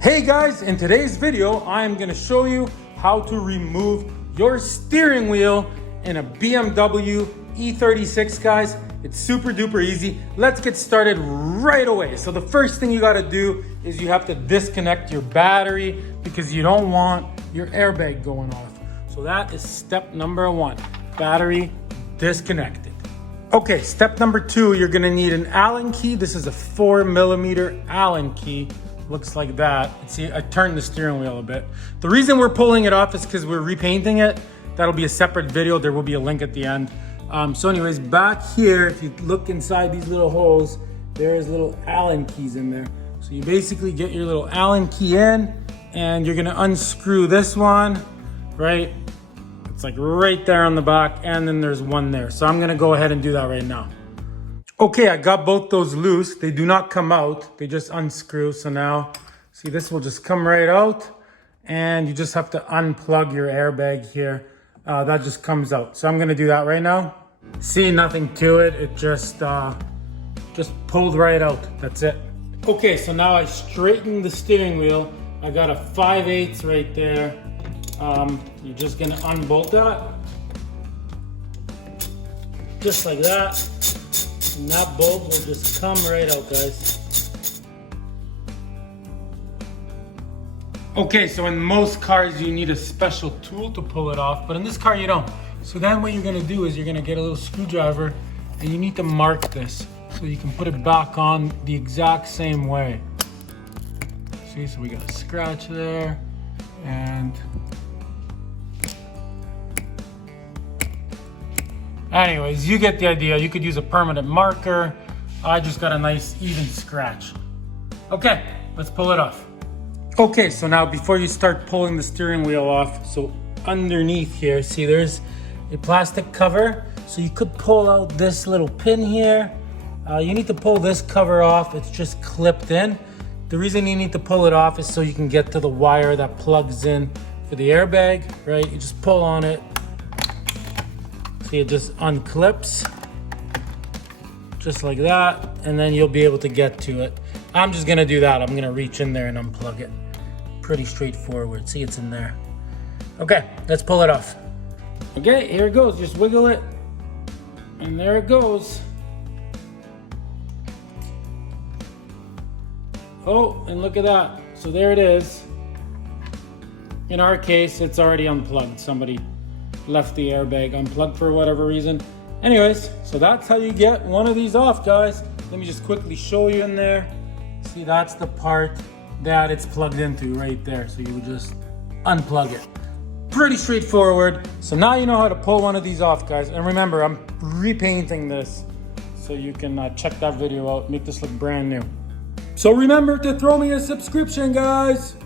Hey guys, in today's video, I am gonna show you how to remove your steering wheel in a BMW E36, guys. It's super duper easy. Let's get started right away. So the first thing you gotta do is you have to disconnect your battery because you don't want your airbag going off. So that is step number one, battery disconnected. Okay, step number two, you're gonna need an Allen key. This is a 4mm Allen key. Looks like that. See, I turned the steering wheel a bit. The reason we're pulling it off is because we're repainting it. That'll be a separate video. There will be a link at the end. So anyways, back here, if you look inside these little holes, there's little Allen keys in there. So you basically get your little Allen key in and you're gonna unscrew this one, right? It's like right there on the back, and then there's one there. So I'm gonna go ahead and do that right now. Okay, I got both those loose. They do not come out, they just unscrew. So now, see, this will just come right out, and you just have to unplug your airbag here. That just comes out. So I'm gonna do that right now. See, nothing to it. It just pulled right out, that's it. Okay, so now I straightened the steering wheel. I got a 5/8 right there. You're just gonna unbolt that. Just like that. And that bolt will just come right out, guys. Okay, so in most cars you need a special tool to pull it off, but in this car you don't. So then what you're gonna do is you're gonna get a little screwdriver and you need to mark this so you can put it back on the exact same way. See, so we got a scratch there, and anyways, you get the idea. You could use a permanent marker. I just got a nice even scratch. Okay, let's pull it off. Okay, so now before you start pulling the steering wheel off, so underneath here, see there's a plastic cover. So you could pull out this little pin here. You need to pull this cover off. It's just clipped in. The reason you need to pull it off is so you can get to the wire that plugs in for the airbag, right? You just pull on it. See, it just unclips, just like that, and then you'll be able to get to it. I'm just gonna do that. I'm gonna reach in there and unplug it. Pretty straightforward. See, it's in there. Okay, let's pull it off. Okay, here it goes. Just wiggle it, and there it goes. Oh, and look at that. So there it is. In our case, it's already unplugged. Somebody left the airbag unplugged for whatever reason. Anyways, so that's how you get one of these off, guys. Let me just quickly show you in there. See, that's the part that it's plugged into right there. So you would just unplug it. Pretty straightforward. So now you know how to pull one of these off, guys. And remember, I'm repainting this so you can check that video out, make this look brand new. So remember to throw me a subscription, guys.